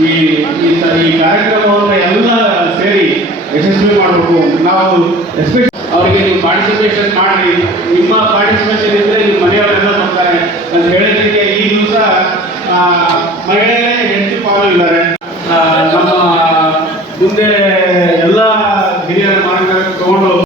ಈ ಈ ಕಾರ್ಯಕ್ರಮವನ್ನು ಎಲ್ಲ ಸೇರಿ ಯಶಸ್ವಿ ಮಾಡಬೇಕು. ನಾವು ಅವರಿಗೆ ನೀವು ಪಾರ್ಟಿಸಿಪೇಷನ್ ಮಾಡಿ ನಿಮ್ಮ ಪಾರ್ಟಿಸಿಪೇಷನ್ ಇದ್ದರೆ ನಿಮ್ಮ ಮನೆಯವರೆಲ್ಲ ಬರ್ತಾರೆ. ಅಂತ ಹೇಳಿದ್ದಕ್ಕೆ ಈ ದಿವಸ ಮಹಿಳೆಯರೇ ಹೆಚ್ಚು ಪಾಲು ಇದ್ದಾರೆ. ಆ, ನಮ್ಮ ಮುಂದೆ ಎಲ್ಲ ಹಿರಿಯರ ಮಾರ್ಗ ತಗೊಂಡು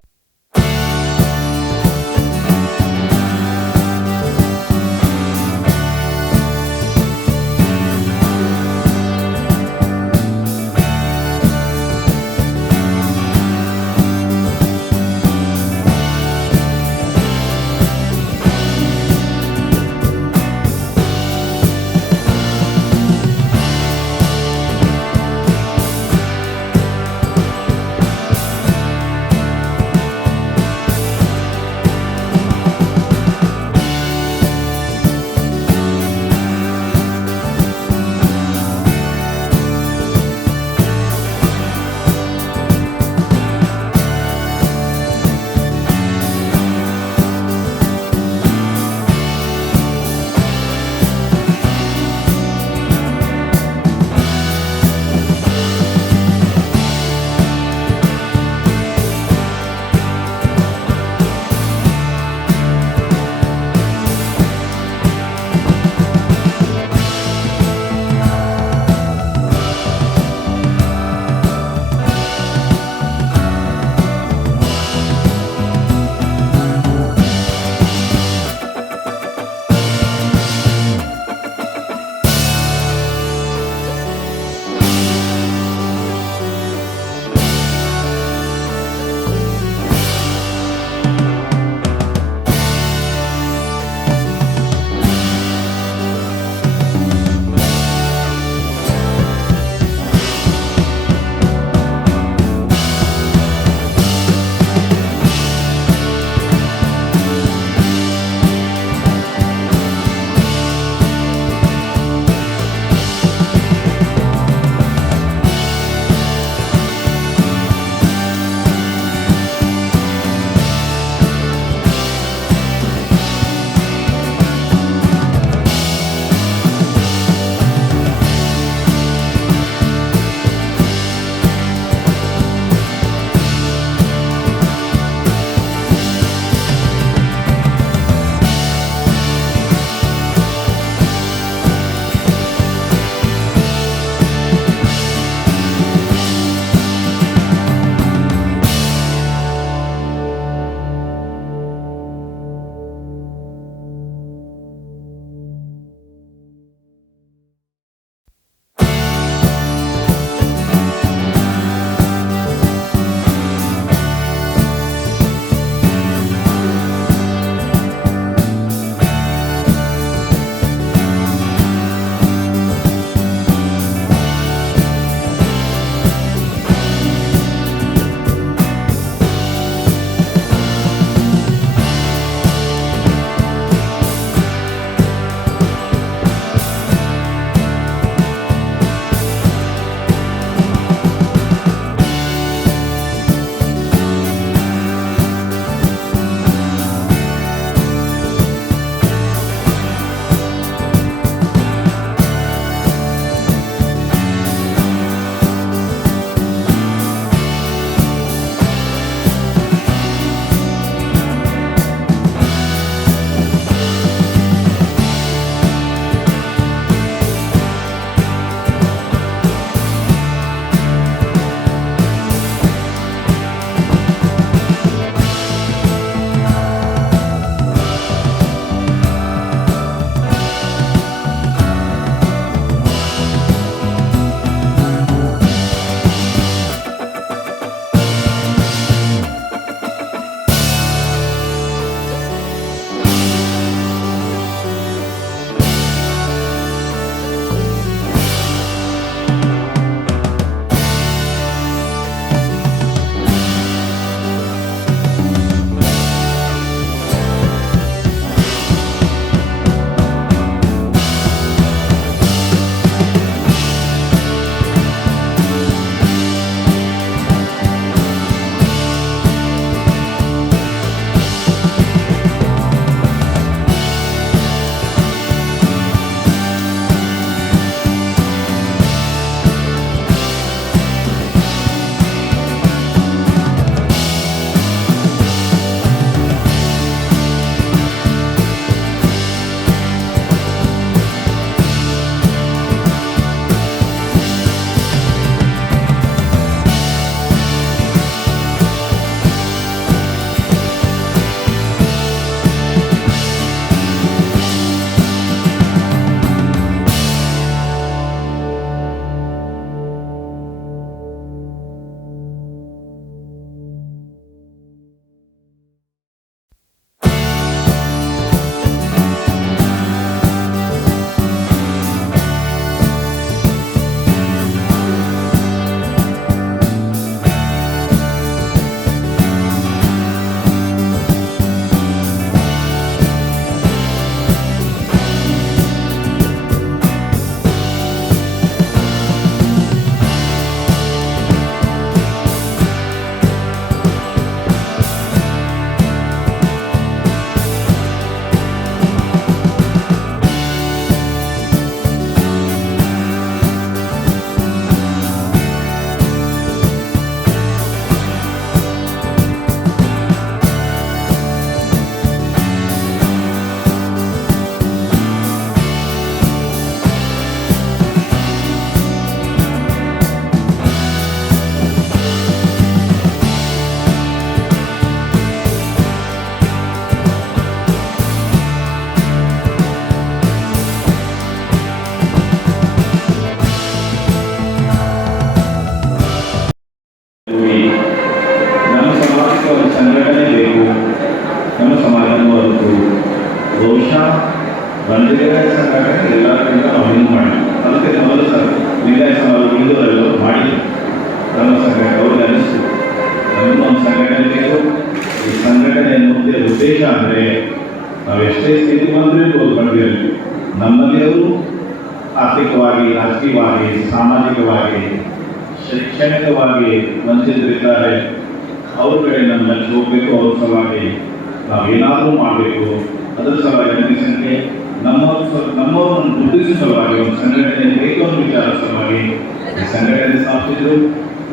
ಸಂಘಟನೆ ಸ್ಥಾಪಿಸಿದ್ರು.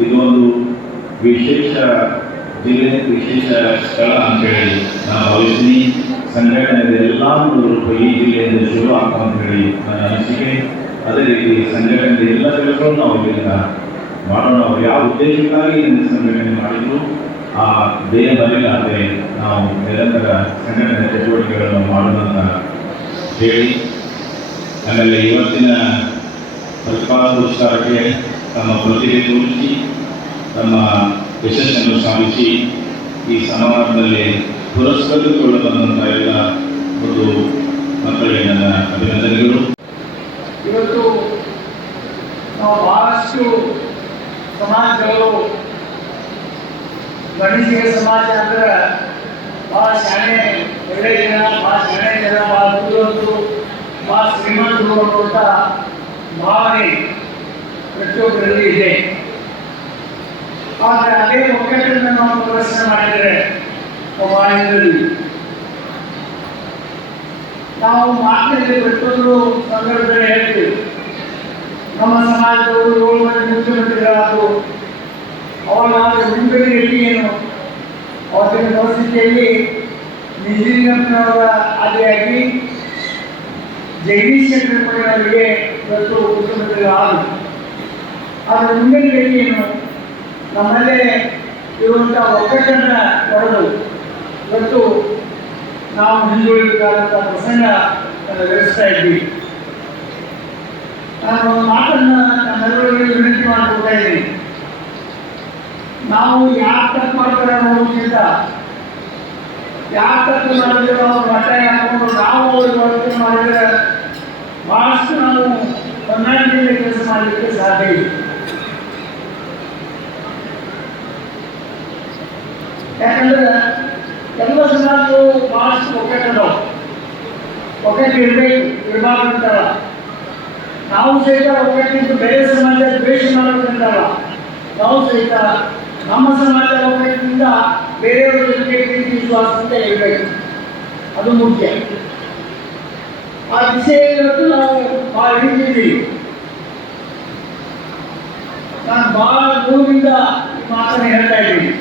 ಇದು ಒಂದು ವಿಶೇಷ ಜಿಲ್ಲೆ, ವಿಶೇಷ ಸ್ಥಳ ಅಂತೇಳಿ ನಾನು ಭಾವಿಸ್ತೀನಿ. ಸಂಘಟನೆ ಎಲ್ಲ ಈ ಜಿಲ್ಲೆಯಿಂದ ಶುರು ಆಗ್ತಾ ಅಂತೇಳಿ ನನ್ನ ಅನಿಸಿಕೆ. ಅದೇ ರೀತಿ ಸಂಘಟನೆ ಎಲ್ಲ ಕೆಲಸವನ್ನು ನಾವು ಇದರಿಂದ ಮಾಡೋಣ. ಅವರು ಯಾವ ಉದ್ದೇಶಕ್ಕಾಗಿ ಸಂಘಟನೆ ಮಾಡಿದ್ರು, ಆ ದೇಹ ಬರಲಾದ್ರೆ ನಾವು ನಿರಂತರ ಸಂಘಟನೆ ಚಟುವಟಿಕೆಗಳನ್ನು ಮಾಡೋಣ ಅಂತ ಹೇಳಿ. ಆಮೇಲೆ ಇವತ್ತಿನ ಪ್ರತಿಭಾ ಪುರಸ್ಕಾರಕ್ಕೆ ತಮ್ಮ ಪ್ರತಿಭೆ ತೋರಿಸಿ, ತಮ್ಮ ಯಶಸ್ಸನ್ನು ಸಾಧಿಸಿ, ಈ ಸಮಾರಂಭದಲ್ಲಿ ಪುರಸ್ಕೃತಗೊಳ್ಳಬಂದಂಥ ಎಲ್ಲ ಒಂದು ಮಕ್ಕಳಿಗೆ ನನ್ನ ಅಭಿನಂದನೆಗಳು. ಇವತ್ತು ನಾವು ಬಹಳಷ್ಟು ಸಮಾಜಗಳು ಗಣಿಸಿಗೆ ಸಮಾಜ ಅಂದ್ರೆ ಭಾಳ ಶಾಣೆ, ಒಳ್ಳೆ ಜನ ಭಾಳ ಶಾಣೆ ಜನ ಭಾಳ ಬುದ್ಧಿವಂತರು ಭಾಳ ಶ್ರೀಮಂತರು ಅನ್ನುವಂಥ ಭಾವನೆ ಪ್ರತಿಯೊಬ್ಬರಲ್ಲಿ ಇದೆ. ಆದರೆ ಅದೇ ಒಕ್ಕಟ್ಟನ್ನು ನಾವು ಪ್ರದರ್ಶನ ಮಾಡಿದರೆ ಸಮಾಜದಲ್ಲಿ ನಾವು ಮಾತಿನಲ್ಲಿ ಪ್ರತಿಯೊಂದು ಸಂದರ್ಭದಲ್ಲಿ ಹೇಳ್ತೀವಿ. ನಮ್ಮ ಸಮಾಜದವರು ಏಳು ಮಂದಿ ಮುಖ್ಯಮಂತ್ರಿಗಳಾದರು ಅವಾಗ ಮುಂಗಡಿಯಲ್ಲಿ ಏನು? ಅವತ್ತಿನ ಪರಿಸ್ಥಿತಿಯಲ್ಲಿ ನಿಜಲಿಂಗಪ್ಪನವರ ಆದಿಯಾಗಿ ಜಗದೀಶ್ ಶೆಟ್ಟರ್ ಅವರಿಗೆ ಇವತ್ತು ಮುಖ್ಯಮಂತ್ರಿಗಳಾದರು ಅದರ ಮುಂಗಡಿಯಲ್ಲಿ ಏನು? ನಮ್ಮಲ್ಲೇ ಇರುವಂಥ ಒಕ್ಕಟ್ಟನ್ನು ಪಡೆದು ಇವತ್ತು ನಾವು ಹಿಂದುಳಿಬೇಕಾದಂಥ ಪ್ರಸಂಗ ನಡೆಸ್ತಾ ಇದ್ವಿ. ನಾನು ಮಾತನ್ನ ನಮ್ಮೆಲ್ಲರಿಗೂ ವಿನಂತಿ ಮಾಡ್ಕೊಳ್ತಾ ಇದ್ದೀನಿ. ನಾವು ಯಾಕೆ ತಪ್ಪು ಮಾಡ್ತಾರೆ ಅನ್ನೋದಕ್ಕಿಂತ ಯಾಕೆ ತಪ್ಪು ಮಾಡಿದ್ರೆ ನಾವು ಮಠ ಹಾಕೊಂಡು ನಾವು ಅವ್ರಿಗೆ ಮಾಡಿದ್ರೆ ಭಾಳಷ್ಟು ನಾವು ಹೊಂದಾಣಿಕೆಯಿಂದ ಕೆಲಸ ಮಾಡಲಿಕ್ಕೆ ಸಾಧ್ಯ ಇಲ್ಲ. ಯಾಕಂದ್ರೆ ಎಲ್ಲ ಸಮಾಜಗಳು ಬಹಳಷ್ಟು ಅದಾವ. ಒಕ್ಕಟ್ಟು ಇರಬೇಕು ಇರಬಾರ್ದಂತಾರ ನಾವು ಸಹಿತ ಒಕ್ಕಟ್ಟಿದ್ದು ಬೇರೆ ಸಮಾಜ ದ್ವೇಷ ಮಾಡಬೇಕಂತಲ್ಲ ನಾವು ಸಹಿತ ನಮ್ಮ ಸಮಾಜ ಒಕ್ಕಟ್ಟಿನಿಂದ ಬೇರೆಯವರ ಜೊತೆ ಪ್ರೀತಿ ವಿಶ್ವಾಸದಿಂದ ಇರಬೇಕು ಅದು ಮುಖ್ಯ. ಆ ಇವತ್ತು ನಾವು ಭಾಳ ಹಿಡಿದಿದ್ದೀವಿ ನಾನು ಭಾಳ ನೋವಿನಿಂದ ಮಾತನ್ನು ಹೇಳ್ತಾ ಇದ್ದೀನಿ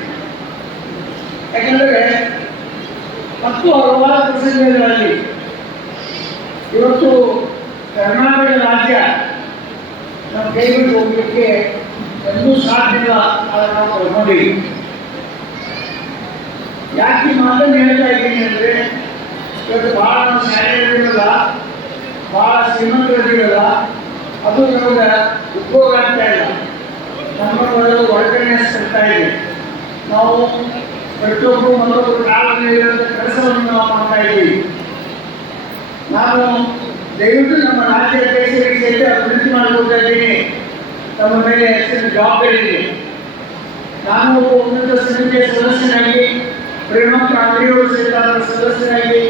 ಯಾಕಂದರೆ, ಹತ್ತು ಹಲವಾರು ಪ್ರಸಂಗಗಳಲ್ಲಿ ಇವತ್ತು ಕರ್ನಾಟಕ ರಾಜ್ಯ ನಮ್ಮ ಕೈ ಬಿಟ್ಟು ಹೋಗ್ಲಿಕ್ಕೆ ಎಂದೂ ಸಾಧ್ಯ ಇಲ್ಲ ಆದರೆ ನಾವು ಕಳ್ಕೊಂಡಿವಿ ಯಾಕೆ ಮಾತನ್ನು ಹೇಳ್ತಾ ಇದ್ದೀನಿ ಅಂದರೆ ಇವತ್ತು ಭಾಳ ಶಾಲೆಗಳಿರಲ್ಲ ಭಾಳ ಶ್ರೀಮಂತರಿರಲ್ಲ ಅದು ನಮಗೆ ಉಪಯೋಗ ಆಗ್ತಾ ಇಲ್ಲ. ನಮ್ಮ ಒಳಗಡೆ ಸಿಗ್ತಾ ಇದೆ ನಾವು ಪ್ರತಿಯೊಬ್ಬರು ಮತ್ತೊಬ್ಬರು ಕಾಲದಲ್ಲಿ ಕೆಲಸವನ್ನು ನಾವು ಮಾಡ್ತಾ ಇದ್ದೀವಿ. ನಾನು ದಯವಿಟ್ಟು ನಮ್ಮ ರಾಜ್ಯ ಅಧ್ಯಕ್ಷರಿಗೆ ಸೇರಿ ಅಭಿವೃದ್ಧಿ ಮಾಡಿಕೊಳ್ತಾ ಇದ್ದೀನಿ. ತಮ್ಮ ಮೇಲೆ ಹೆಚ್ಚಿನ ಜವಾಬ್ದಾರಿ ಇದೆ ನಾನು ಒಬ್ಬ ಉನ್ನತ ಸಮಿತಿಯ ಸದಸ್ಯನಾಗಿ, ಪ್ರೇಮ ಕಾಂಗ್ರೆಯವರು ಸಹಿತ ಸದಸ್ಯನಾಗಿ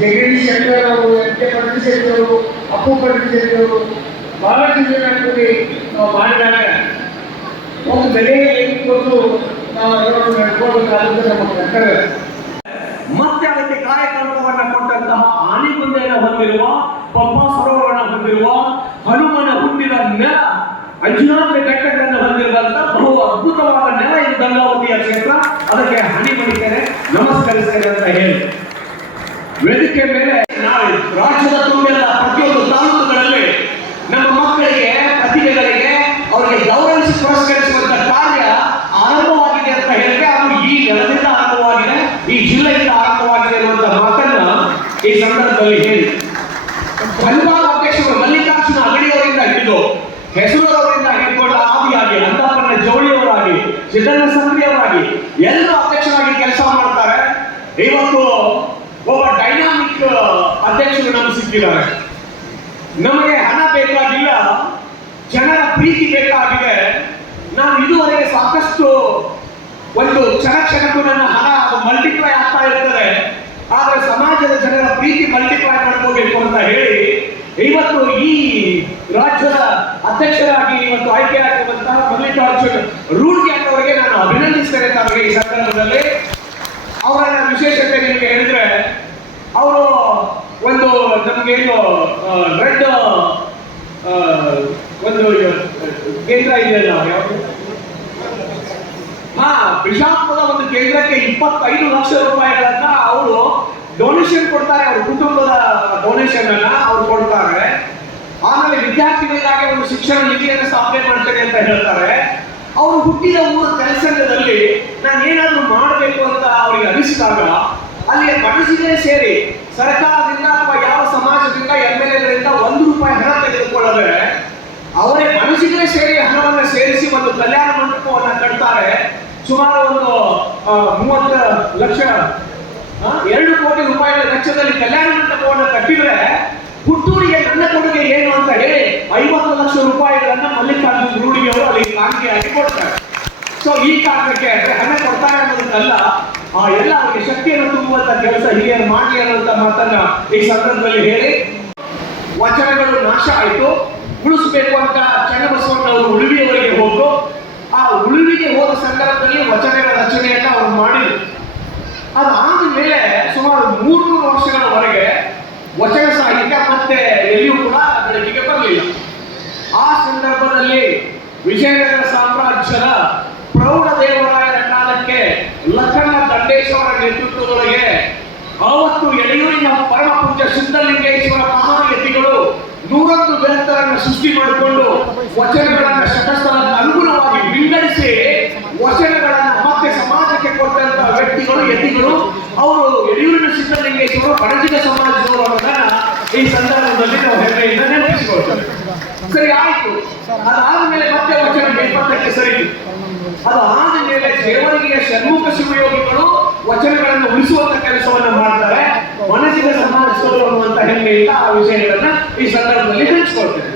ಜಗದೀಶ್ ಶೆಟ್ಟರ್ ಅವರು, ಎಂ ಕೆ ಪರಮೇಶ್ವರಿ ಅವರು, ಅಪ್ಪು ಪರಮೇಶ್ವರಿ ಅವರು ಬಹಳಷ್ಟು ಜನ ಕೂಡಿ ನಾವು ಮಾಡಿದಾಗ ಒಂದು ಬೆಲೆ ಕೊಟ್ಟು ನಾವು ಅದನ್ನು ನಡ್ಕೋಬೇಕಾದ್ರೆ ನಮ್ಮ ಕರ್ತವ್ಯ ಮತ್ತೆ ಅದಕ್ಕೆ ಕಾರ್ಯಕ್ರಮವನ್ನು ಕೊಟ್ಟಂತಹ ಆನೆಗುಂದೆಯನ್ನು ಹೊಂದಿರುವ ಪಂಪ ಸರೋವರವನ್ನು ಹೊಂದಿರುವ, ಹನುಮನ ಹುಟ್ಟಿದ ನೆಲ ಅಂಜನಾದ್ರಿ ಬೆಟ್ಟಗಳನ್ನು ಹೊಂದಿರುವಂತಹ ಬಹು ಅದ್ಭುತವಾದ ನೆಲ ಇದು ಗಂಗಾವತಿಯ ಕ್ಷೇತ್ರ. ಅದಕ್ಕೆ ಹನಿ ಬಡಿತೇನೆ ನಮಸ್ಕರಿಸ್ತೇನೆ ಅಂತ ಹೇಳಿ ವೇದಿಕೆ ಮೇಲೆ ನಾವು ರಾಜ್ಯದ ತುಂಬೆಲ್ಲ ಪ್ರತಿಯೊಂದು ತಾಲೂಕುಗಳಲ್ಲಿ ನಮ್ಮ ಮಕ್ಕಳಿಗೆ ಪ್ರತಿಭೆಗಳಿಗೆ ಅವರಿಗೆ ಗೌರವಿಸಿ ಪುರಸ್ಕರಿಸುವಂತ ಕಾರ್ಯ ಆರಂಭವಾಗಿದೆ ಅಂತ ಹೇಳಿದ್ರೆ ಅದು ಈ ನೆಲದಿಂದ ಆರಂಭವಾಗಿದೆ ಈ ಜಿಲ್ಲೆಯಿಂದ ಆರಂಭವಾಗಿದೆ ಅನ್ನುವಂತ ಮಾತನ್ನ ಈ ಸಂದರ್ಭದಲ್ಲಿ ಹೇಳಿ ಹಲವಾರು ಅಧ್ಯಕ್ಷರು ಮಲ್ಲಿಕಾರ್ಜುನ ಅಂಗಡಿಯವರಿಂದ ಹಿಡಿದು ಹೆಸರವರಿಂದ ಹಿಡ್ಕೊಂಡು ಆದಿಯಾಗಿ ಅಂತಾಪನ್ನ ಜವಳಿಯವರಾಗಿ ಸಿದ್ದಣ್ಣ ಸಂಗ್ರಿಯವರಾಗಿ ಎಲ್ಲ ಅಧ್ಯಕ್ಷರಾಗಿ ಕೆಲಸ ಮಾಡ್ತಾರೆ ಇವತ್ತು ಒಬ್ಬ ಡೈನಾಮಿಕ್ ಅಧ್ಯಕ್ಷರು ನಮ್ಗೆ ಹಣ ಬೇಕಾಗಿಲ್ಲ, ಜನರ ಪ್ರೀತಿ ಬೇಕಾಗಿದೆ. ನಾನು ಇದುವರೆಗೆ ಸಾಕಷ್ಟು ಒಂದು ಕ್ಷಣ ಕ್ಷಣಕ್ಕೂ ನನ್ನ ಹಣ ಮಲ್ಟಿಪ್ಲೈ ಆಗ್ತಾ ಇರ್ತದೆ. ಆದ್ರೆ ಸಮಾಜದ ಜನರ ಪ್ರೀತಿ ಮಲ್ಟಿಪ್ಲೈ ಮಾಡ್ಕೋಬೇಕು ಅಂತ ಹೇಳಿ ಇವತ್ತು ಈ ರಾಜ್ಯದ ಅಧ್ಯಕ್ಷರಾಗಿ ಇವತ್ತು ಆಯ್ಕೆ ಆಗಿರುವಂತಹ ಮಲ್ಲಿಕಾರ್ಜುನ್ ರೂಢ್ಗ್ಯಾಟ್ ಅವರಿಗೆ ನಾನು ಅಭಿನಂದಿಸ್ತೇನೆ ತಮಗೆ ಈ ಸಂದರ್ಭದಲ್ಲಿ. ಅವರ ವಿಶೇಷತೆ ನಿಮಗೆ ಹೇಳಿದ್ರೆ, ಅವರು ಒಂದು ನಮಗೇನು ರೆಡ್ ಒಂದು ಕೇಂದ್ರ ಇದೆಯಲ್ಲ ಹಾ, ಬಿಜಾಪುರದ ಒಂದು ಕೇಂದ್ರಕ್ಕೆ ಇಪ್ಪತ್ತೈದು ಲಕ್ಷ ರೂಪಾಯಿಗಳನ್ನ ಅವರು ಡೊನೇಷನ್ ಕೊಡ್ತಾರೆ. ಅವ್ರ ಕುಟುಂಬದ ಡೊನೇಷನ್ ಅನ್ನ ಅವ್ರು ಕೊಡ್ತಾರೆ. ಆಮೇಲೆ ವಿದ್ಯಾರ್ಥಿಗಳಿಗಾಗಿ ಒಂದು ಶಿಕ್ಷಣ ನಿಧಿಯನ್ನು ಸ್ಥಾಪನೆ ಮಾಡ್ತೇನೆ ಅಂತ ಹೇಳ್ತಾರೆ. ಅವರು ಹುಟ್ಟಿದ ಊರ ಕೆಲಸದಲ್ಲಿ ನಾನು ಏನಾದ್ರು ಮಾಡಬೇಕು ಅಂತ ಅವರಿಗೆ ಅನಿಸಿದಾಗ ಅಲ್ಲಿ ಮನಸ್ಸಿಗೆ ಸೇರಿ ಸರ್ಕಾರದಿಂದ ಅಥವಾ ಯಾವ ಸಮಾಜದಿಂದ ಎಂ ಎಲ್ ಎಗಳಿಂದ ಒಂದು ರೂಪಾಯಿ ಹಣ ತೆಗೆದುಕೊಳ್ಳದೆ ಅವರೇ ಮನಸ್ಸಿಗೆ ಸೇರಿ ಹಣವನ್ನು ಸೇರಿಸಿ ಒಂದು ಕಲ್ಯಾಣ ಮಂಟಪವನ್ನು ಕಟ್ತಾರೆ. ಸುಮಾರು ಒಂದು ಮೂವತ್ತು ಲಕ್ಷ ಎರಡು ಕೋಟಿ ರೂಪಾಯಿ ಲಕ್ಷದಲ್ಲಿ ಕಲ್ಯಾಣ ಮಂಟಪವನ್ನು ಕಟ್ಟಿದ್ರೆ ಹುಟ್ಟೂರಿಗೆ ನನ್ನ ಕೊಡುಗೆ ಏನು ಅಂತ ಹೇಳಿ ಐವತ್ತು ಲಕ್ಷ ರೂಪಾಯಿಗಳನ್ನ ಮಲ್ಲಿಕಾರ್ಜುನ್ ರೂಢಿಗೆ ಅವರು ಅಲ್ಲಿ ಕಾಣಿಕೆಯಾಗಿ ಕೊಡ್ತಾರೆ. ಸೊ ಈ ಕಾರಣಕ್ಕೆ ಅಂದ್ರೆ ಹಣ ಕೊಡ್ತಾರೆ ಅನ್ನೋದಕ್ಕಲ್ಲ, ಆ ಎಲ್ಲ ಅವರಿಗೆ ಶಕ್ತಿಯನ್ನು ತುಂಬುವಂತ ಕೆಲಸ ಹಿರಿಯರು ಮಾಡಿ ಅನ್ನುವಂತ ಮಾತನ್ನ ಈ ಸಂದರ್ಭದಲ್ಲಿ ಹೇಳಿ. ವಚನಗಳು ನಾಶ ಆಯಿತು. ಉಳಿಸ್ಬೇಕು ಅಂತ ಚನ್ನಬಸವಣ್ಣವರು ಉಳುವಿಯವರೆಗೆ ಹೋದ್ರು. ಆ ಉಳುವಿಗೆ ಹೋದ ಸಂದರ್ಭದಲ್ಲಿ ವಚನಗಳ ರಚನೆಯನ್ನ ಅವರು ಮಾಡಿದ್ರು. ಅದಾದ ಮೇಲೆ ಸುಮಾರು ಮೂರ್ನೂರು ವರ್ಷಗಳವರೆಗೆ ವಚನ ಸಾಹಿತ್ಯ ಮತ್ತೆ ಎಲ್ಲಿಯೂ ಕೂಡ ಬೆಳಕಿಗೆ ಬರಲಿಲ್ಲ. ಆ ಸಂದರ್ಭದಲ್ಲಿ ವಿಜಯನಗರ ಬೆಳತರನ್ನು ಸೃಷ್ಟಿ ಮಾಡಿಕೊಂಡು ವಚನಗಳನ್ನು ಶತಸ್ಥಲಕ್ಕೆ ಅನುಗುಣವಾಗಿ ವಿಂಗಡಿಸಿ ವಚನಗಳನ್ನು ಮತ್ತೆ ಸಮಾಜಕ್ಕೆ ಕೊಟ್ಟಂತ ವ್ಯಕ್ತಿಗಳು, ಯತಿಗಳು, ಅವರು ಯಡಿಯೂರಿನ ಸಿದ್ಧಲಿಂಗೇಶ್ವರು ಪಣಜಿಗ ಸಮಾಜದವರು ಅನ್ನೋದನ್ನ ಈ ಸಂದರ್ಭದಲ್ಲಿ ನಾವು ಹೆಮ್ಮೆಯಿಂದ ನೆನಪಿಸಿಕೊಳ್ತೇವೆ ಸರಿ, ಆಯ್ತು. ಅದಾದ್ಮೇಲೆ ಮತ್ತೆ ವಚನ ಮೇಲ್ಪಟ್ಟಕ್ಕೆ ಸರಿ. ಅದಾದ ಮೇಲೆ ದೇವರಿಗೆಯ ಷಣ್ಮುಖ ಶಿವಯೋಗಿಗಳು ವಚನಗಳನ್ನು ಉಳಿಸುವಂತ ಕೆಲಸವನ್ನು ಮಾಡ್ತಾರೆ. ಮನಸ್ಸಿನ ಸಮಾಜದವರು ಅನ್ನುವಂತ ಹೆಮ್ಮೆಯಿಂದ ಆ ವಿಷಯಗಳನ್ನ ಈ ಸಂದರ್ಭದಲ್ಲಿ ಹಂಚಿಕೊಳ್ತೇನೆ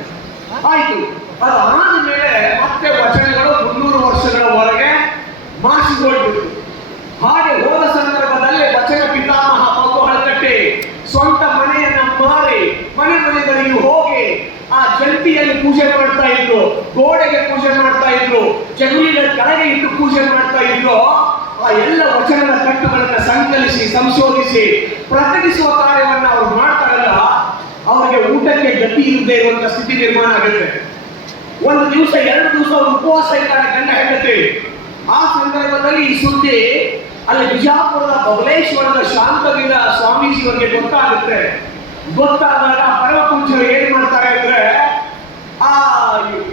ಆಯ್ತು. ಅದಾದ ಮೇಲೆ ಮತ್ತೆ ವಚನಗಳು ಮುನ್ನೂರು ವರ್ಷಗಳವರೆಗೆ ಮಾಸಿಕೊಳ್ಬಿಟ್ಟು ಹಾಗೆ ಹೋದ ಸಂದರ್ಭದಲ್ಲಿ ವಚನ ಪಿತಾಮಹ ಮಗು ಹಳಕಟ್ಟಿ ಸ್ವಂತ ಮನೆಯನ್ನ ಮಾರಿ, ಮನೆ ಮನೆಗಳಿಗೆ ಹೋಗಿ ಆ ಜಂತಿಯಲ್ಲಿ ಪೂಜೆ ಮಾಡ್ತಾ ಇದ್ರು, ಗೋಡೆಗೆ ಪೂಜೆ ಮಾಡ್ತಾ ಇದ್ರು, ಜಗುಲಿನ ಕೆಳಗೆ ಇಟ್ಟು ಪೂಜೆ ಮಾಡ್ತಾ ಇದ್ರು. ಆ ಎಲ್ಲ ವಚನದ ಕಟ್ಟುಗಳನ್ನ ಸಂಕಲಿಸಿ, ಸಂಶೋಧಿಸಿ, ಪ್ರಕಟಿಸುವ ಕಾರ್ಯವನ್ನ ಅವ್ರು ಮಾಡ್ತಾರಲ್ಲ ಅವರಿಗೆ ಊಟಕ್ಕೆ ಗತಿ ಇಲ್ಲದೆ ಇರುವಂತ ಸ್ಥಿತಿ ನಿರ್ಮಾಣ ಆಗುತ್ತೆ. ಒಂದು ದಿವಸ, ಎರಡು ದಿವಸ ಉಪವಾಸ ಇದ್ದಾರೆ ಗಂಡ ಹೆಂಡತಿ. ಆ ಸಂದರ್ಭದಲ್ಲಿ ಈ ಸುದ್ದಿ ಅಲ್ಲಿ ಬಿಜಾಪುರದ ಬಬಲೇಶ್ವರದ ಶಾಂತವೀರ ಸ್ವಾಮೀಜಿಯವರಿಗೆ ಗೊತ್ತಾಗುತ್ತೆ. ಗೊತ್ತಾದಾಗ ಪರಮ ಪೂಜ್ಯರು ಏನ್ ಮಾಡ್ತಾರೆ ಅಂದ್ರೆ, ಆ,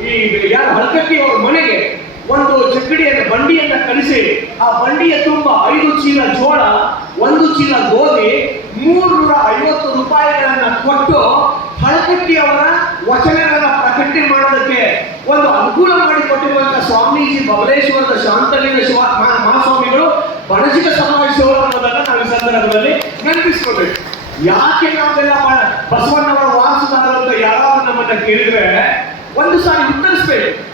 ಈ ಯಾರು ಹಲ್ಕಟ್ಟಿ ಅವ್ರ ಮನೆಗೆ ಒಂದು ಚಕ್ಕಡಿಯನ್ನು ಬಂಡಿಯನ್ನು ಕಳಿಸಿ ಆ ಬಂಡಿಯ ತುಂಬ ಐದು ಚೀಲ ಜೋಳ, ಒಂದು ಚೀಲ ಗೋಧಿ, ಮೂರ್ನೂರ ಐವತ್ತು ರೂಪಾಯಿಗಳನ್ನ ಕೊಟ್ಟು ಹಳಕಟ್ಟಿಯವರ ವಚನಗಳ ಪ್ರಕಟಣೆ ಮಾಡೋದಕ್ಕೆ ಒಂದು ಅನುಕೂಲ ಮಾಡಿಕೊಟ್ಟಿರುವಂತ ಸ್ವಾಮೀಜಿ ಬಬಲೇಶ್ವರದ ಶಾಂತಲಿಂಗ ಶಿವ ಮಹಾ- ಮಹಾಸ್ವಾಮಿಗಳು ಬಣಜಿಕ ಸಮಾವೇಶವರು ಅನ್ನೋದನ್ನ ನಾವು ಈ ಸಂದರ್ಭದಲ್ಲಿ ನೆನಪಿಸ್ಕೊಬೇಕು. ಯಾಕೆ ನಾವೆಲ್ಲ ಬಸವಣ್ಣವರ ಅಂತ ಯಾರಾದ್ರೂ ನಮ್ಮನ್ನ ಕೇಳಿದ್ರೆ ಒಂದು ಸಾರಿ ಉತ್ತರಿಸ್ಬೇಕು.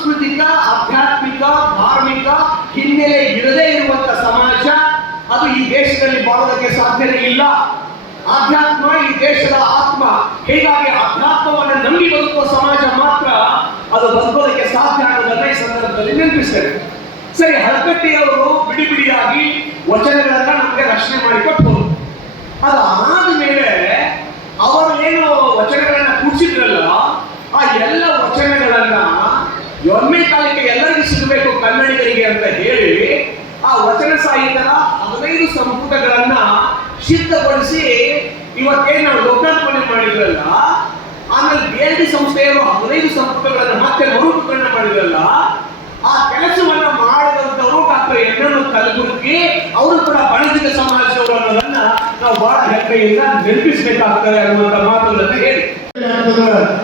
ಸಾಂಸ್ಕೃತಿಕ, ಆಧ್ಯಾತ್ಮಿಕ, ಧಾರ್ಮಿಕ ಹಿನ್ನೆಲೆ ಇರದೇ ಇರುವಂತ ಸಮಾಜ, ಅದು ಈ ದೇಶದಲ್ಲಿ ಬಾಳೋದಕ್ಕೆ ಸಾಧ್ಯತೆ ಇಲ್ಲ. ಆಧ್ಯಾತ್ಮ, ಈ ದೇಶದ ಆತ್ಮ ಹೀಗಾಗಿ ಆಧ್ಯಾತ್ಮವನ್ನು ನಂಬಿ ಬದುಕುವ ಸಮಾಜ ಮಾತ್ರ ಅದು ಬದುಕೋದಕ್ಕೆ ಸಾಧ್ಯ ಅನ್ನೋದನ್ನ ಈ ಸಂದರ್ಭದಲ್ಲಿ ನೆನಪಿಸ್ತೇನೆ. ಸರಿ ಹಳಕಟ್ಟಿಯವರು ಬಿಡಿ ಬಿಡಿಯಾಗಿ ವಚನಗಳನ್ನ ನಮಗೆ ರಕ್ಷಣೆ ಮಾಡಿಕೊಟ್ಟು ಅದಾದ ಮೇಲೆ ಅವರು ಏನು ವಚನಗಳನ್ನ ಕೂಡಿಸಿದ್ರಲ್ಲ, ಆ ಎಲ್ಲ ವಚನಗಳನ್ನ ಒಮ್ಮೆ ಕಾಲಕ್ಕೆ ಎಲ್ಲರಿಗೂ ಸಿಗಬೇಕು ಕನ್ನಡಿಗರಿಗೆ ಅಂತ ಹೇಳಿ ಆ ವಚನ ಸಾಹಿತ್ಯದ ಹದಿನೈದು ಸಂಪುಟಗಳನ್ನ ಸಿದ್ಧಪಡಿಸಿ ಇವತ್ತೇನು ನಾವು ಲೋಕಾರ್ಪಣೆ ಮಾಡಿದ್ರಲ್ಲ, ಆಮೇಲೆ ಬಿ ಎಲ್ ಡಿ ಸಂಸ್ಥೆಯವರು ಹದಿನೈದು ಸಂಪುಟಗಳನ್ನು ಮತ್ತೆ ಮರುಪಕರಣ ಮಾಡಿದ್ರಲ್ಲ ಆ ಕೆಲಸವನ್ನ ಮಾಡಿದಂಥವರು ಡಾಕ್ಟರ್ ಎನ್ ಎಂ ಕಲಬುರ್ಗಿ ಅವರು ಕೂಡ ಬಣಜಿಗ ಸಮಾಜದವರು ಅನ್ನೋದನ್ನ ನಾವು ಬಹಳ ಹೆಮ್ಮೆಯಿಂದ ನಿರ್ಮಿಸಬೇಕಾಗ್ತದೆ ಅನ್ನುವಂಥ ಮಾತುಗಳನ್ನು ಹೇಳಿ.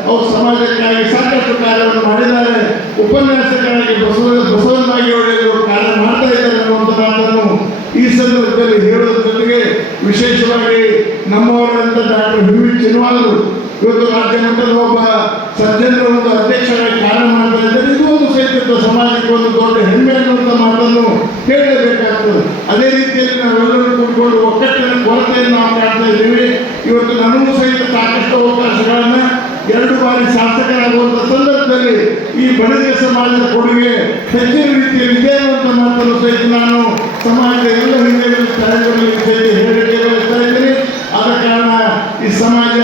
ಅವರು ಸಮಾಜಕ್ಕಾಗಿ ಸಾಕಷ್ಟು ಕಾರ್ಯವನ್ನು ಮಾಡಿದ್ದಾರೆ. ಉಪನ್ಯಾಸಕ್ಕಾಗಿ ಬಸವ ಬಸವನಾಗಿ ಒಳ್ಳೆಯವರು ಕಾರ್ಯ ಮಾಡ್ತಾ ಇದ್ದಾರೆ ಅನ್ನುವಂಥ ಮಾತನ್ನು ಈ ಸಂದರ್ಭದಲ್ಲಿ ಹೇಳೋದ್ರ ಜೊತೆಗೆ ವಿಶೇಷವಾಗಿ ನಮ್ಮವರಂತ ಡಾಕ್ಟರ್ ಬಿ ವಿ ಚಿನ್ವಾಲರು ಇವತ್ತು ರಾಜ್ಯ ಮಟ್ಟದ ಒಬ್ಬ ಸಜ್ಜನರ ಅಧ್ಯಕ್ಷರಾಗಿ ಕಾರ್ಯ ಮಾಡ್ತಾ ಒಂದು ಸಹಿತ ಒಂದು ದೊಡ್ಡ ಹೆಮ್ಮೆ ಅನ್ನುವಂಥ ಮಾತನ್ನು ಅದೇ ರೀತಿಯಲ್ಲಿ ನಾವೆಲ್ಲರೂ ಕೂತ್ಕೊಂಡು ಒಕ್ಕಟ್ಟಿನ ಕೊರತೆಯನ್ನು ನಾವು ಕಾಣ್ತಾ ಇದ್ದೀವಿ. ಇವತ್ತು ನನಗೂ ಸಹಿತ ಸಾಕಷ್ಟು ಅವಕಾಶಗಳನ್ನು ಎರಡು ಬಾರಿ ಶಾಸಕರಾಗುವಂಥ ಸಂದರ್ಭದಲ್ಲಿ ಈ ಬಡಗಿನ ಸಮಾಜದ ಕೊಡುಗೆ ಹೆಚ್ಚಿನ ರೀತಿಯಲ್ಲಿ ಇದೆ ಅನ್ನುವಂಥ ಮಾತನ್ನು ಸಹಿತ ನಾನು ಸಮಾಜದ ಎಲ್ಲ ಹಿಂದೆ ಕಾರ್ಯಗಳಲ್ಲಿ ಸಹಿತ ಹೇಳಿಕೆ ಆದ ಕಾರಣ ಈ ಸಮಾಜ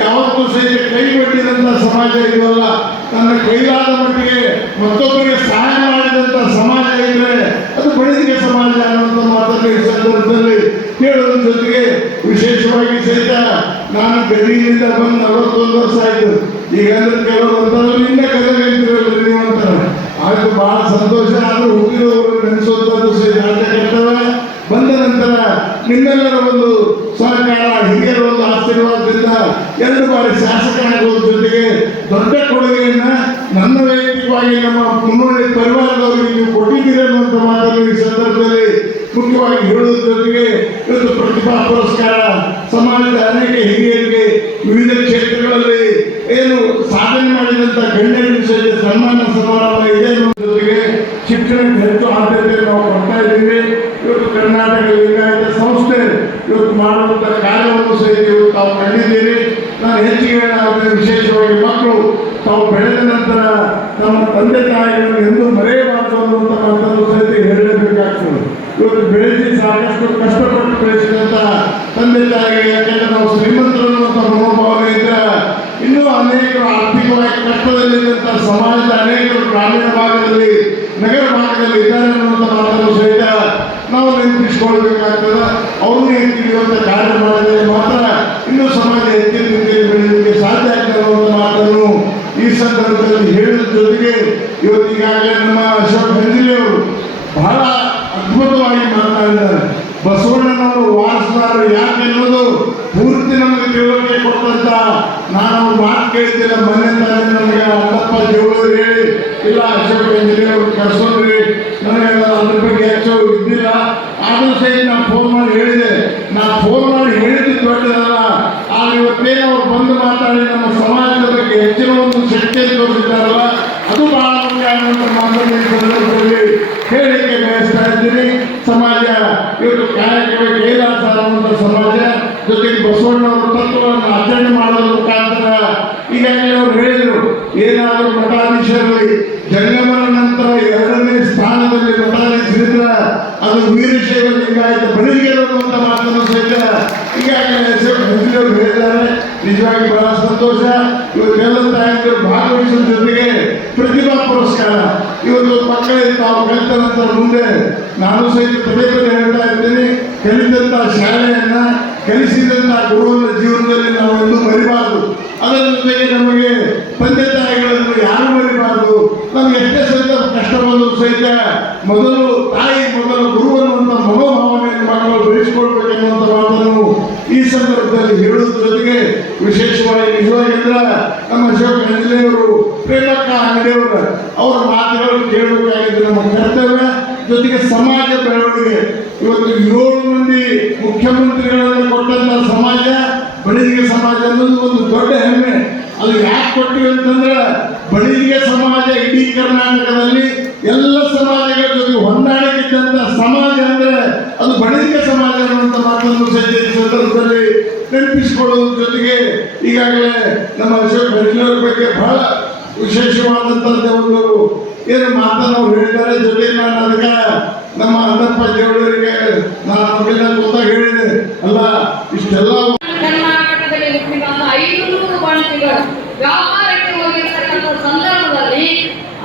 ಯಾವತ್ತೂ ಸಹಿತ ಕೈ ಬಿಟ್ಟಿದಂಥ ಸಮಾಜ ಇದೆಯಲ್ಲ? ತನ್ನ ಕೈಲಾದ ಮಟ್ಟಿಗೆ ಮತ್ತೊಬ್ಬರಿಗೆ ಸಹಾಯ ಮಾಡಿದಂಥ ಸಮಾಜ ಇದ್ರೆ ಅದು ಬಡಗಿನ ಸಮಾಜ ಅನ್ನುವಂಥ ಮಾತನ್ನು ಈ ಸಂದರ್ಭದಲ್ಲಿ ಹೇಳೋದ್ರ ಜೊತೆಗೆ ವಿಶೇಷವಾಗಿ ಸಹಿತ ನಾನು ಗದಗಿನಿಂದ ಬಂದು ನಲವತ್ತೊಂದು ವರ್ಷ ಆಯಿತು. ಈಗ ಅಂದ್ರೆ ಕೆಲವರು ಅಂತಾರೆ ನಿನ್ನ ಕದಗಂತಿರಲ್ಲ ನೀವು ಅಂತಾರೆ ಆಯ್ತು ಬಹಳ ಸಂತೋಷ. ಆದರೂ ಹೋಗಿರೋರು ನೆನೆಸೋದು ಸಹಿತ. ಬಂದ ನಂತರ ನಿಮ್ಮೆಲ್ಲರ ಒಂದು ಸಹಕಾರ, ಹಿರಿಯರ ಒಂದು ಆಶೀರ್ವಾದದಿಂದ ಎರಡು ಬಾರಿ ಶಾಸಕರಾಗುವ ಜೊತೆಗೆ ದೊಡ್ಡ ಕೊಡುಗೆಯನ್ನ ನನ್ನ ವೈಯಕ್ತಿಕವಾಗಿ ನಮ್ಮ ಮುನ್ನೋಡಿ ಪರಿವಾರದವರಿಗೆ ನೀವು ಕೊಟ್ಟಿದ್ದೀರಿ ಅನ್ನುವಂಥ ಮಾತನ್ನು ಈ ಸಂದರ್ಭದಲ್ಲಿ ಮುಖ್ಯವಾಗಿ ಹೇಳುವುದರ ಜೊತೆಗೆ ಇವತ್ತು ಪ್ರತಿಭಾ ಪುರಸ್ಕಾರ, ಸಮಾಜದ ಅನೇಕ ಹಿರಿಯರಿಗೆ ವಿವಿಧ ಕ್ಷೇತ್ರಗಳಲ್ಲಿ ಏನು ಸಾಧನೆ ಮಾಡಿದಂಥ ಗಣ್ಯರ ಸಹಿತ ಸನ್ಮಾನ ಸಮಾರಂಭ ಇದೆ ಅನ್ನೋದ್ರ ಜೊತೆಗೆ ಶಿಕ್ಷಣಕ್ಕೆ ಹೆಚ್ಚು ಆದ್ಯತೆ ನಾವು ಕೊಡ್ತಾ ಇದ್ದೀವಿ. ಕರ್ನಾಟಕ ಲಿಂಗಾಯತ ಸಂಸ್ಥೆ ಇವತ್ತು ಮಾಡುವಂಥ ಕಾರ್ಯವನ್ನು ಸಹಿತ ಇವತ್ತು ತಾವು ಕಂಡಿದ್ದೀರಿ ನಾನು ಹೆಚ್ಚಿಗೆ ವಿಶೇಷವಾಗಿ ಮಕ್ಕಳು, ತಾವು ಬೆಳೆದ ನಂತರ ತಮ್ಮ ತಂದೆ ತಾಯಿಗಳನ್ನು ಎಂದೂ ಮರೆಯಬಾರದು ಅನ್ನುವಂಥ ಸಹಿತ ಹೇಳಲೇಬೇಕಾಗ್ತದೆ ಇವತ್ತು ಬೆಳೆಸಿ ಸಾಕಷ್ಟು ಕಷ್ಟಪಟ್ಟು ಬೆಳೆಸಿದಂಥ ತಂದೆ ತಾಯಿಗೆ ಯಾಕೆಂದ್ರೆ ನಾವು ಶ್ರೀಮಂತರು ಅನ್ನುವಂಥ ಮನೋಭಾವನೆ ಇದ್ರೆ ಇನ್ನೂ ಅನೇಕರು ಆರ್ಥಿಕವಾಗಿ ಕಷ್ಟದಲ್ಲಿದ್ದಂಥ ಸಮಾಜದ ಅನೇಕರು ಗ್ರಾಮೀಣ ಭಾಗದಲ್ಲಿ, ನಗರ ಭಾಗದಲ್ಲಿ ಇದ್ದಾರೆ ಅನ್ನುವಂಥ ಮಾತನ್ನು ಸಹಿತ ನಾವು ನೆನಪಿಸ್ಕೊಳ್ಬೇಕಾಗ್ತದೆ ಅವರು ಎತ್ತಿಡಿಯುವಂಥ ಕಾರ್ಯ ಮಾಡಿದರೆ ಮಾತ್ರ ಇನ್ನೂ ಸಮಾಜ ಹೆಚ್ಚಿನ ಬೆಳೆಯಲಿಕ್ಕೆ ಸಾಧ್ಯ ಆಗ್ತದೆ ಅನ್ನುವಂಥ ಮಾತನ್ನು ಈ ಸಂದರ್ಭದಲ್ಲಿ ಹೇಳಿದ ಜೊತೆಗೆ ಇವತ್ತಿಗಾಗಲೇ ನಮ್ಮ ಅಶೋಕ್ ಅವರು ಬಹಳ ಅದ್ಭುತವಾಗಿ ಮಾತನಾಡಿದ್ದಾರೆ ಬಸವಣ್ಣನವರು ವಾರಸದಾರರು ಯಾಕೆ ಎನ್ನುವುದು ಪೂರ್ತಿ ನಮಗೆ ತಿಳುವಳಿಕೆ ಕೊಟ್ಟಂತ ನಾನು ಮಾತು ಕೇಳ್ತಿಲ್ಲ. ಮೊನ್ನೆ ತಾನೇ ನನಗೆ ಅಲ್ಲಪ್ಪ ದೇವರು ಹೇಳಿ, ಇಲ್ಲ ಅಶೋಕ್ ಹೆಂದಿಲಿ ಅವರು ನನಗೆ ಅದ್ರ ಬಗ್ಗೆ ಹೆಚ್ಚು ಇದ್ದಿಲ್ಲ ಆದರೂ ಸಹಿತ ನಾನು ಫೋನ್ ಮಾಡಿ ಹೇಳಿದೆ ನಾನು ಫೋನ್ ಮಾಡಿ ಹೇಳಿದ್ದು ದೊಡ್ಡದಲ್ಲ ಆದ್ರೆ ಇವತ್ತೇನು ಅವ್ರು ಬಂದು ಮಾತಾಡಿ ನಮ್ಮ ಸಮಾಜದ ಬಗ್ಗೆ ಹೆಚ್ಚಿನ ಒಂದು ಶಕ್ತಿಯನ್ನು ತೋರಿಸಿದ್ದಾರಲ್ಲ ಅದು ಬಹಳ ಮುಖ್ಯ ಸಂದರ್ಭದಲ್ಲಿ ಹೇಳಿಕೆ ಬಯಸ್ತಾ ಇದ್ದೀನಿ ಸಮಾಜ ಇವತ್ತು ಕಾರ್ಯಕ್ರಮ ಕೈಲಾಸ ಅನ್ನುವಂಥ ಸಮಾಜ ಜೊತೆಗೆ ಬಸವಣ್ಣವರ ತತ್ವವನ್ನು ಆಚರಣೆ ಮಾಡೋದ್ರ ಮುಖಾಂತರ ಈಗಾಗಲೇ ಅವರು ಹೇಳಿದರು, ಏನಾದರೂ ಮಠಾಧೀಶರಲ್ಲಿ ಎರಡನೇ ಸ್ಥಾನದಲ್ಲಿ ಮಠಾಧೀಶರಿದ್ರೆ ಅದು ವೀರಶೈವ ಲಿಂಗಾಯತ ಬೆಳಗ್ಗೆ ಅನ್ನುವಂಥ ಮಾತನ್ನು ಸಹಿತ ಈಗಾಗಲೇ ಹೇಳಿದ್ದಾರೆ ನಿಜವಾಗಿ ಬಹಳ ಸಂತೋಷ ಇವತ್ತೆಲ್ಲ ತಾಯಂದಿರು ಭಾಗವಹಿಸುವ ಜೊತೆಗೆ ಪುರಸ್ಕಾರ ಇವತ್ತು ಮಕ್ಕಳಿಗೆ ತಾವು ಕಲಿತ ನಂತರ ಮುಂದೆ ನಾನು ಸಹಿತ ಪದೇ ಪದೇ ಹೇಳ್ತಾ ಇದ್ದೇನೆ ಕಲಿತಂಥ ಶಾಲೆಯನ್ನ, ಕಲಿಸಿದಂತ ಗುರುವಿನ ಜೀವನದಲ್ಲಿ ನಾವು ಎಂದು ಮರಿಬಾರದು. ಅದರ ಜೊತೆಗೆ ನಮಗೆ ತಂದೆ ತಾಯಿಗಳನ್ನು ಯಾರು ಮರಿಬಾರದು. ನಮ್ಗೆ ಎಷ್ಟೇ ಸಹಿತ ಕಷ್ಟ ಬಂದರೂ ಸಹಿತ ಮೊದಲು ಗುರು ಅನ್ನುವಂಥ ಮನೋಭಾವನೆಯನ್ನು ಮಕ್ಕಳು ಬೆಳೆಸಿಕೊಳ್ಬೇಕೆನ್ನುವಂಥ ಮಾತನ್ನು ಈ ಸಂದರ್ಭದಲ್ಲಿ ಹೇಳುವುದ್ರ ಜೊತೆಗೆ ವಿಶೇಷವಾಗಿ ನಿಜವಾಗಿದ್ರೆ ನಮ್ಮ ಅಶೋಕ್ ಹೆಂಜಲೆಯವರು ಪ್ರೇಮಕ್ಕ ಅಂಗಡಿಯವರು ಅವರ ಮಾತುಗಳು ಕೇಳಬೇಕಾಗಿದ್ದು ನಮ್ಮ ಕರ್ತವ್ಯ ಜೊತೆಗೆ ಸಮಾಜ ಬೆಳವಣಿಗೆ ಇವತ್ತು ಏಳು ಮಂದಿ ಮುಖ್ಯಮಂತ್ರಿಗಳನ್ನು ಕೊಟ್ಟಂತ ಸಮಾಜ ಬಡಗಿಗೆ ಸಮಾಜ ಅನ್ನೋದು ಒಂದು ದೊಡ್ಡ ಹೆಮ್ಮೆ ಅದು ಯಾಕೆ ಕೊಟ್ಟಿವಿ ಅಂತಂದ್ರೆ ಬಡಗಿಗೆ ಸಮಾಜ ಇಡೀ ಕರ್ನಾಟಕದಲ್ಲಿ ಎಲ್ಲ ಸಮಾಜಗಳ ಜೊತೆ ಹೊಂದಾಣಿಕೆ ಇದ್ದಂತ ಸಮಾಜ ಅಂದ್ರೆ ಅದು ಬಡಗಿಗೆ ಸಮಾಜ ಅನ್ನುವಂಥ ಮಾತನ್ನು ಸಹಿತ ಈ ಸಂದರ್ಭದಲ್ಲಿ ನೆನಪಿಸಿಕೊಳ್ಳುವುದ್ರ ಜೊತೆಗೆ ಈಗಾಗಲೇ ನಮ್ಮ ಅಶೋಕ್ ಹೆಗ್ಲವ್ರ ಬಗ್ಗೆ ಬಹಳ ವಿಶೇಷವಾದಂಥದ್ದು ಒಂದು ಏನು ಮಾತನ್ನು ಹೇಳಿದ್ದಾರೆ ಜೊತೆಗೆ ನಾನು ಅದಕ್ಕೆ ನಮ್ಮ ದೇವರಿಗೆ ನಾನು ಮಗನ ಕೂತಾಗ ಹೇಳಿದೆ. ಅಲ್ಲ, ಇಷ್ಟೆಲ್ಲ ಕರ್ನಾಟಕದಲ್ಲಿ ಹುಟ್ಟಿದಂತ ಐನೂರು ಬಂಟಿಗಳು ವ್ಯಾಪಾರಕ್ಕೆ ಹೋಗಿರ್ತಕ್ಕಂಥ ಸಂದರ್ಭದಲ್ಲಿ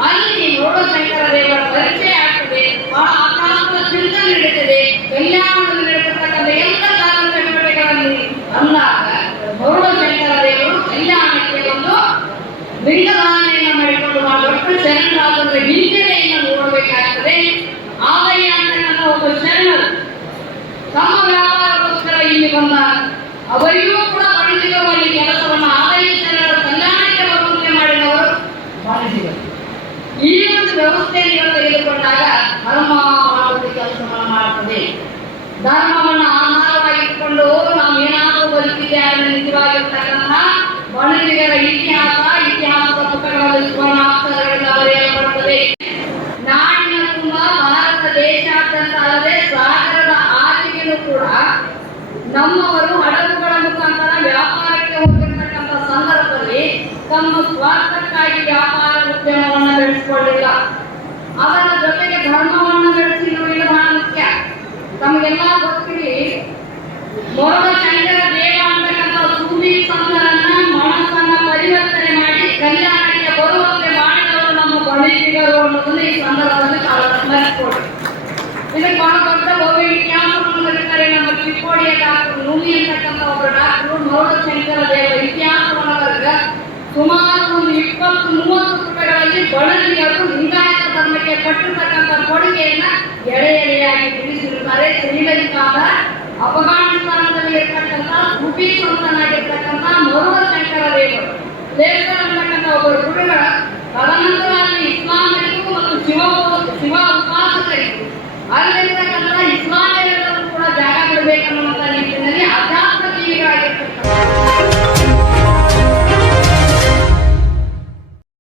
ಅಲ್ಲಿ ನೋಡಶಂಕರ ದೇವರ ಪರಿಚಯ ಈ ಒಂದು ವ್ಯವಸ್ಥೆಯನ್ನು ತೆಗೆದುಕೊಂಡಾಗ ಧರ್ಮ ಮಾಡುವಂತ ಕೆಲಸವನ್ನು ಮಾಡುತ್ತದೆ ಧರ್ಮವನ್ನು ಆಧಾರವಾಗಿಟ್ಟುಕೊಂಡು ನಾವು ಏನಾದರೂ ಬದುಕಿದ್ದೇವೆ ನಿಜವಾಗಿರ್ತಕ್ಕಂತಹ ನಿಜವಾಗಿರ್ತಕ್ಕಂಥ ಇತಿಹಾಸ, ಇತಿಹಾಸದ ಪುಟಗಳಲ್ಲಿ ಸುವರ್ಣಾಕ್ಷರಗಳಿಂದ ಬರೆಯಲ್ಪಡುತ್ತದೆ ನಾಡಿನ ತುಂಬ ಭಾರತ ದೇಶಾದ್ಯಂತ ಅಲ್ಲದೆ ಸಾಗರದ ಆಚೆಗೆಯೂ ಕೂಡ ನಮ್ಮವರು ಹಡಗುಗಳ ಮುಖಾಂತರ ವ್ಯಾಪಾರಕ್ಕೆ ಹೋಗಿರ್ತಕ್ಕಂಥ ಸಂದರ್ಭದಲ್ಲಿ ತಮ್ಮ ಸ್ವಾರ್ಥಕ್ಕಾಗಿ ವ್ಯಾಪಾರ ನಾವು ಅವರ ಜೊತೆಗೆ ಧರ್ಮವನ್ನು ಬೆಳೆಸಿರುವುದು ಬಹಳ ಮುಖ್ಯ ತಮಗೆಲ್ಲ ಗೊತ್ತಿರಿ ಮೊದಲ ಚಂದ್ರ ದೇವ ಅಂತಕ್ಕಂಥ ಭೂಮಿ ಸಂತರನ್ನ ಮನಸ್ಸನ್ನ ಪರಿವರ್ತನೆ ಮಾಡಿ ಕಲ್ಯಾಣಕ್ಕೆ ಬರುವಂತೆ ಮಾಡಿದವರು ನಮ್ಮ ಬಳಿಗರು ಅನ್ನೋದನ್ನ ಈ ಸಂದರ್ಭದಲ್ಲಿ ತಾವು ಸ್ಮರಿಸಿಕೊಳ್ಳಿ. ಇದಕ್ಕೆ ಬಹಳ ದೊಡ್ಡ ಭವ್ಯ ಇತಿಹಾಸವನ್ನು ನಮ್ಮ ಚಿಕ್ಕೋಡಿಯ ಡಾಕ್ಟರ್ ನೂಮಿ ಅಂತಕ್ಕಂಥ ಒಬ್ಬ ಡಾಕ್ಟರು ಮೌಢ ಶಂಕರ ದೇವ ಇತಿಹಾಸವನ್ನು ಬರೆದ ಸುಮಾರು ಒಂದು ಇಪ್ಪತ್ತು, ಮೂವತ್ತು ರೂಪಾಯಿಗಳಲ್ಲಿ ಬಡವರಿಗೂ ಲಿಂಗಾಯತ ಧರ್ಮಕ್ಕೆ ಕಟ್ಟಿರ್ತಕ್ಕಂಥ ಕೊಡುಗೆಯನ್ನ ಎಳೆ ಎಳೆಯಾಗಿ ತಿಳಿಸಿರುತ್ತಾರೆ ಶ್ರೀಲಂಕಾದ ಅಫ್ಘಾನಿಸ್ತಾನದಲ್ಲಿ ಇರ್ತಕ್ಕಂಥ ಗುಬಿ ಸಂತನಾಗಿರ್ತಕ್ಕಂಥ ಮರುವ ಶಂಕರ ದೇವರು ದೇವಸ್ಥಾನ ಒಬ್ಬರು ಗುರುಗಳ ತದನಂತರ ಅಲ್ಲಿ ಇಸ್ಲಾಮಿಗೂ ಮತ್ತು ಶಿವ ಶಿವ ಉಪಾಸಕರಿಗೂ ಅಲ್ಲಿರ್ತಕ್ಕಂಥ ಇಸ್ಲಾಮಿಯರೆಲ್ಲರೂ ಕೂಡ ಜಾಗ ಬಿಡಬೇಕನ್ನುವಂಥ ನಿಟ್ಟಿನಲ್ಲಿ ಅಧ್ಯಾತ್ಮ ಜೀವಿಗಳಾಗಿರ್ತಕ್ಕಂಥ